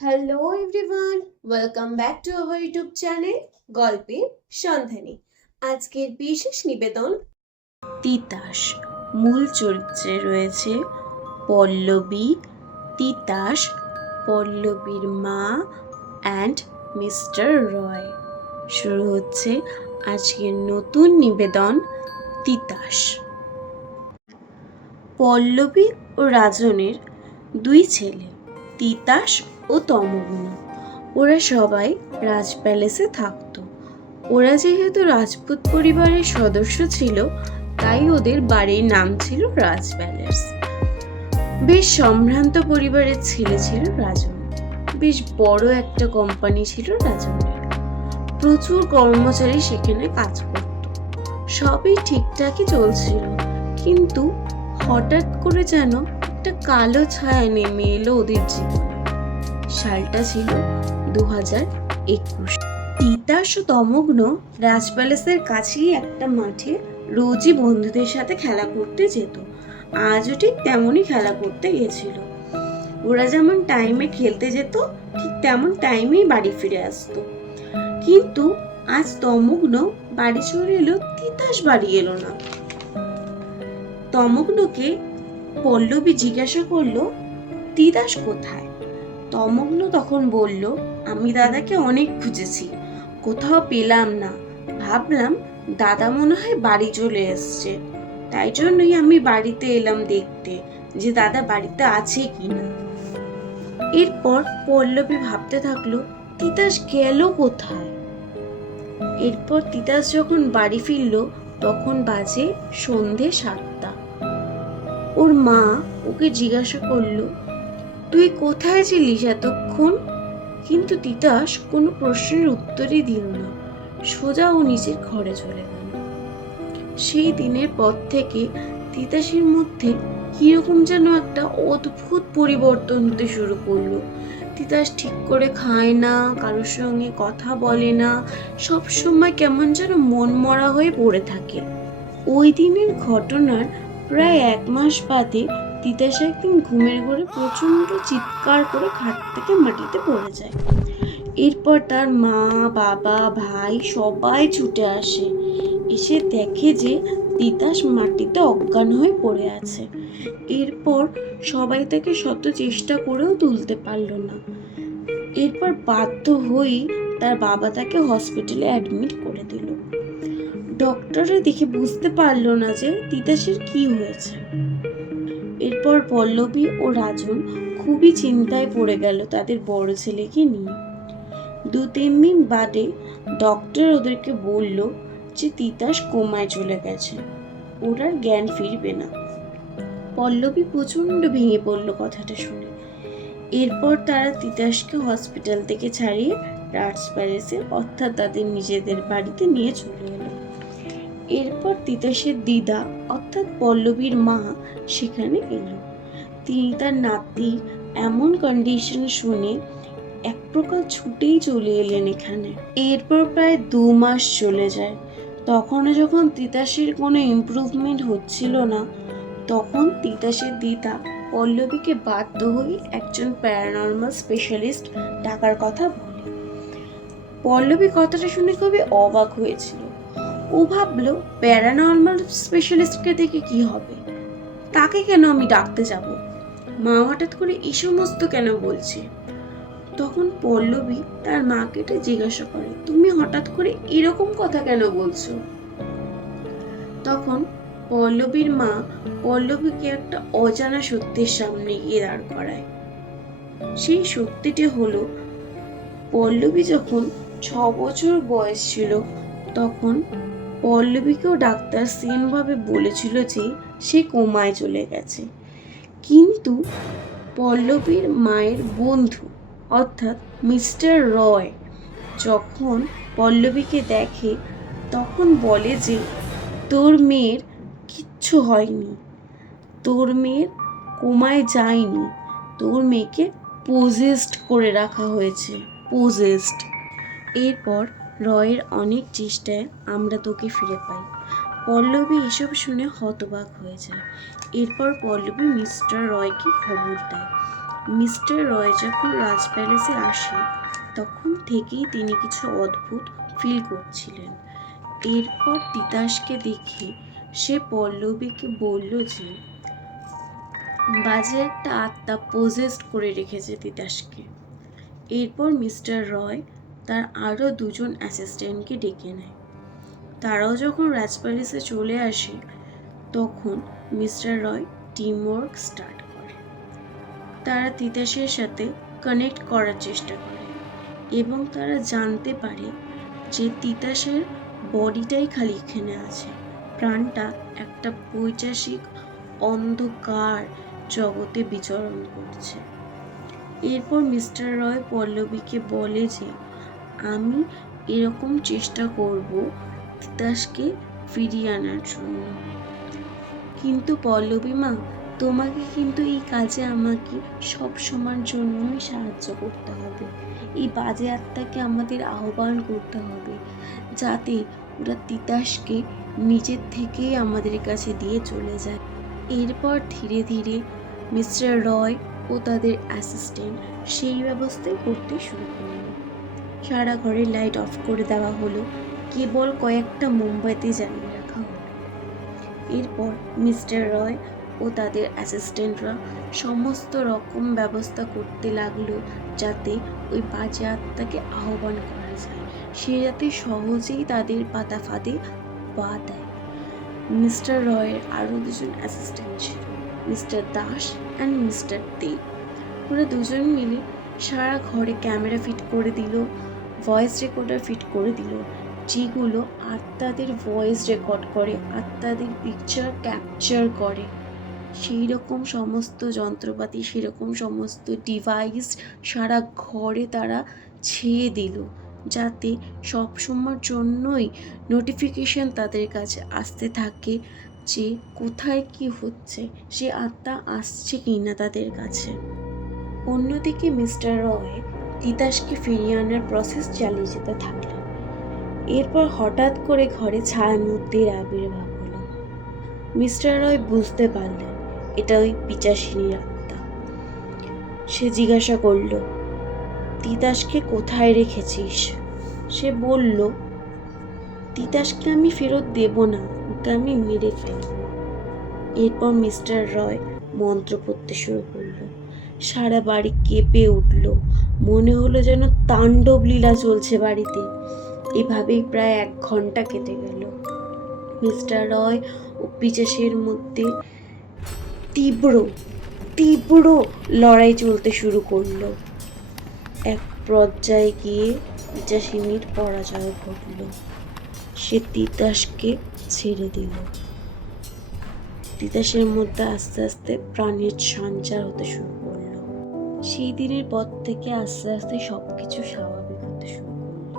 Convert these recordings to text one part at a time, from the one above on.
Hello everyone welcome back to our YouTube channel গল্পের সন্ধানী আজকের বিশেষ নিবেদন, তিতাস। মূল চরিত্রে রয়েছে পল্লবী, তিতাস, পল্লবীর মা অ্যান্ড মিস্টার রয় শুরু হচ্ছে আজকের নতুন নিবেদন, তিতাস। পল্লবী ও রাজনের দুই ছেলে, তিতাস ও তমগ্ন ওরা সবাই রাজ প্যালেসে থাকতো। ওরা যেহেতু রাজপুত পরিবারের সদস্য ছিল, তাই ওদের বাড়ির নাম ছিল রাজ প্যালেস। বেশ সম্ভ্রান্ত পরিবারের ছেলে ছিল রাজন। বেশ বড় একটা কোম্পানি ছিল রাজনের। প্রচুর কর্মচারী সেখানে কাজ করত। সবই ঠিকঠাকই চলছিল, কিন্তু হঠাৎ করে যেন একটা কালো ছায়া নেমে এলো ওদের জীবনে। সালটা ছিল দু হাজার একুশ। তিতাস ও তমগ্ন রাজ প্যালেসের কাছেই একটা মাঠে রোজই বন্ধুদের সাথে খেলা করতে যেত। আজও ঠিক তেমনই খেলা করতে গেছিল। ওরা যেমন টাইমে খেলতে যেত, ঠিক তেমন টাইমেই বাড়ি ফিরে আসতো। কিন্তু আজ তমগ্ন বাড়ি চলে এলো, তিতাস বাড়ি এলো না। তমগ্নকে পল্লবী জিজ্ঞাসা করল, তিতাস কোথায়? তমগ্ন তখন বলল, আমি দাদাকে অনেক খুঁজেছি। কোথাও পেলাম না। ভাবলাম দাদা মনে হয় বাড়ি চলে এসছে। তাই জন্যই আমি বাড়িতে এলাম দেখতে যে দাদা বাড়িতে আছে কিনা। এরপর পল্লবী ভাবতে থাকল, তিতাস গেল কোথায়? এরপর তিতাস যখন বাড়ি ফিরল, তখন বাজে সন্ধে সাতটা। ওর মা ওকে জিজ্ঞাসা করল তুই কোথায় ছিলিস এতক্ষণ? কিন্তু তিতাস কোনো প্রশ্নের উত্তরই দিল না। সোজা ও নিজের ঘরে চলে গেল। সেই দিনের পর থেকে তিতাসের মধ্যে কীরকম যেন একটা অদ্ভুত পরিবর্তন হতে শুরু করল। তিতাস ঠিক করে খায় না, কারোর সঙ্গে কথা বলে না, সব সময় কেমন যেন মন মরা হয়ে পড়ে থাকে। ওই দিনের ঘটনার প্রায় এক মাস বাদে তিতাস একদিন ঘুমের ঘরে প্রচণ্ড চিৎকার করে খাট থেকে মাটিতে পড়ে যায়। এরপর তার মা, বাবা, ভাই সবাই ছুটে আসে। এসে দেখে যে তিতাস মাটিতে অজ্ঞান হয়ে পড়ে আছে। এরপর সবাই তাকে শত চেষ্টা করেও তুলতে পারল না। এরপর বাধ্য হয়েই তার বাবা তাকে হসপিটালে অ্যাডমিট করে দিল। ডক্টরে দেখে বুঝতে পারল না যে তিতাসের কি হয়েছে। এরপর পল্লবী ও রাজন খুবই চিন্তায় পড়ে গেল তাদের বড় ছেলেকে নিয়ে। দু তিন দিন বাদে ডক্টর ওদেরকে বলল যে তিতাস কোমায় চলে গেছে। ওর আর জ্ঞান ফিরবে না। পল্লবী প্রচণ্ড ভেঙে পড়ল কথাটা শুনে। এরপর তারা তিতাসকে হসপিটাল থেকে ছাড়িয়ে রার্টস প্যালেসে অর্থাৎ তাদের নিজেদের বাড়িতে নিয়ে চলে এলো। এরপর তিতাসের দিদা, অর্থাৎ পল্লবীর মা, সেখানে এলো। তিনি তার নাতি, এমন কন্ডিশন শুনে এক প্রকার ছুটেই চলে এলেন এখানে। এরপর প্রায় দু মাস চলে যায়। তখনও যখন তিতাসের কোনো ইমপ্রুভমেন্ট হচ্ছিল না, তখন তিতাসের দিদা পল্লবীকে বাধ্য হয়ে একজন প্যারানর্মাল স্পেশালিস্ট ডাকার কথা বলে। পল্লবী কথাটা শুনে খুবই অবাক হয়েছিল। ও ভাবলো প্যারানর্মাল স্পেশালিস্টকে দেখে কি হবে? তাকে কেন আমি ডাকতে যাব? মা হঠাৎ করে এই সমস্ত কেন বলছে? তখন পল্লবী তার মাকে এটা জিজ্ঞাসা করে, তুমি হঠাৎ করে এরকম কথা কেন বলছো? তখন পল্লবীর মা পল্লবীকে একটা অজানা সত্যের সামনে গিয়ে দাঁড় করায়। সেই সত্যিটি হলো, পল্লবী যখন ছ বছর বয়স ছিল, তখন পল্লবীকেও ডাক্তার সেমভাবে বলেছিল যে সে কোমায় চলে গেছে। কিন্তু পল্লবীর মায়ের বন্ধু, অর্থাৎ মিস্টার রয়, যখন পল্লবীকে দেখে তখন বলে যে, তোর মেয়ের কিচ্ছু হয়নি। তোর মেয়ের কোমায় যায়নি। তোর মেয়েকে পোজেস্ট করে রাখা হয়েছে। পোজেস্ট এরপর রয়ের অনেক চেষ্টায় আমরা তোকে ফিরে পাই। পল্লবী এসব শুনে হতবাক হয়ে যায়। এরপর পল্লবী মিস্টার রয়কে খবর দেয়। মিস্টার রয় যখন রাজ প্যালেসে আসে, তখন থেকেই তিনি কিছু অদ্ভুত ফিল করছিলেন। এরপর তিতাসকে দেখে সে পল্লবীকে বলল যে, বাজে একটা আত্মা পোজেস্ট করে রেখেছে তিতাসকে। এরপর মিস্টার রয় তার আরও দুজন অ্যাসিস্ট্যান্টকে ডেকে নেয়। তারাও যখন রাজ প্যালেসে চলে আসে, তখন mister Roy team work start করে। তারা তিতাসের সাথে কানেক্ট করার চেষ্টা করে এবং তারা জানতে পারে যে তিতাসের বডিটাই খালি এখানে আছে। প্রাণটা একটা বৈচাসিক অন্ধকার জগতে বিচরণ করছে। এরপর মিস্টার রয় পল্লবীকে বলে যে আমি এরকম চেষ্টা করব তিতাসকে ফিরিয়ে আনার জন্য। কিন্তু পল্লবী মা, তোমাকে কিন্তু এই কাজে আমাকে সব সময়ের জন্যই সাহায্য করতে হবে। এই বাজে আত্মাকে আমাদের আহ্বান করতে হবে, যাতে ওরা তিতাসকে নিজের থেকেই আমাদের কাছে দিয়ে চলে যায়। এরপর ধীরে ধীরে মিস্টার রয় ও তাদের অ্যাসিস্ট্যান্ট সেই ব্যবস্থাই করতে শুরু করল সারা ঘরের লাইট অফ করে দেওয়া হলো। কেবল কয়েকটা মোমবাতি জ্বালিয়ে রাখা হলো। এরপর মিস্টার রয় ও তাদের অ্যাসিস্ট্যান্টরা সমস্ত রকম ব্যবস্থা করতে লাগল যাতে ওই বাজে আত্মাকে আহ্বান করা যায়। সে যাতে সহজেই তাদের পাতা ফাঁদে পা দেয়। মিস্টার রয়ের আরও দুজন অ্যাসিস্ট্যান্ট ছিল, mister Das and mister De. ওরা দুজন মিলে সারা ঘরে ক্যামেরা ফিট করে দিল। ভয়েস রেকর্ডার ফিট করে দিল। যেগুলো আত্মাদের ভয়েস রেকর্ড করে, আত্মাদের পিকচার ক্যাপচার করে। সেই রকম সমস্ত যন্ত্রপাতি সেরকম সমস্ত ডিভাইস সারা ঘরে তারা ছেয়ে দিল, যাতে সবসময়ের জন্যই নোটিফিকেশন তাদের কাছে আসতে থাকে যে কোথায় কি হচ্ছে সে আত্মা আসছে কি না তাদের কাছে। অন্যদিকে মিস্টার রয় তিতাসকে ফিরিয়ে আনার প্রসেস চালিয়ে যেতে থাকলেন এরপর হঠাৎ করে ঘরে ছায়ামূর্তির আবির্ভাব হলো। মিস্টার রয় বুঝতে পারলেন, এটা ওই পিচাসিনীর আত্মা। সে জিজ্ঞাসা করল, তিতাসকে কোথায় রেখেছিস? সে বলল, তিতাসকে আমি ফেরত দেব না, ওকে আমি মেরে ফেলব। এরপর মিস্টার রয় মন্ত্র পড়তে শুরু করল সারা বাড়ি কেঁপে উঠল। মনে হলো যেন তাণ্ডব লীলা চলছে বাড়িতে। এভাবেই প্রায় এক ঘণ্টা কেটে গেল। মিস্টার রয় ও পিচাসের মধ্যে তীব্র তীব্র লড়াই চলতে শুরু করল। এক পর্যায়ে গিয়ে পিচাসিনীর পরাজয় ঘটল। সে তিতাসকে ছেড়ে দিল। তিতাসের মধ্যে আস্তে আস্তে প্রাণের সঞ্চার হতে শুরু সেই দিনের পর থেকে আস্তে আস্তে সব কিছু স্বাভাবিক হতে শুরু করল।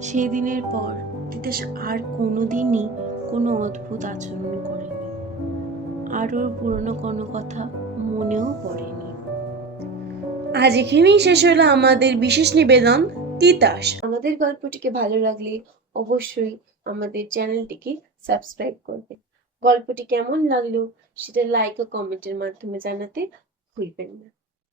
সেই দিনের পর তিতাস আর কোনো দিনই কোনো অদ্ভুত আচরণ করেনি। আর ওর পুরনো কোনো কথা মনেও পড়েনি। আজ এখানেই শেষ হলো আমাদের বিশেষ নিবেদন তিতাস। আমাদের গল্পটিকে ভালো লাগলে অবশ্যই আমাদের চ্যানেলটিকে সাবস্ক্রাইব করবে। গল্পটি কেমন লাগল সেটা লাইক ও কমেন্টের মাধ্যমে জানাতে ভুলবেন না।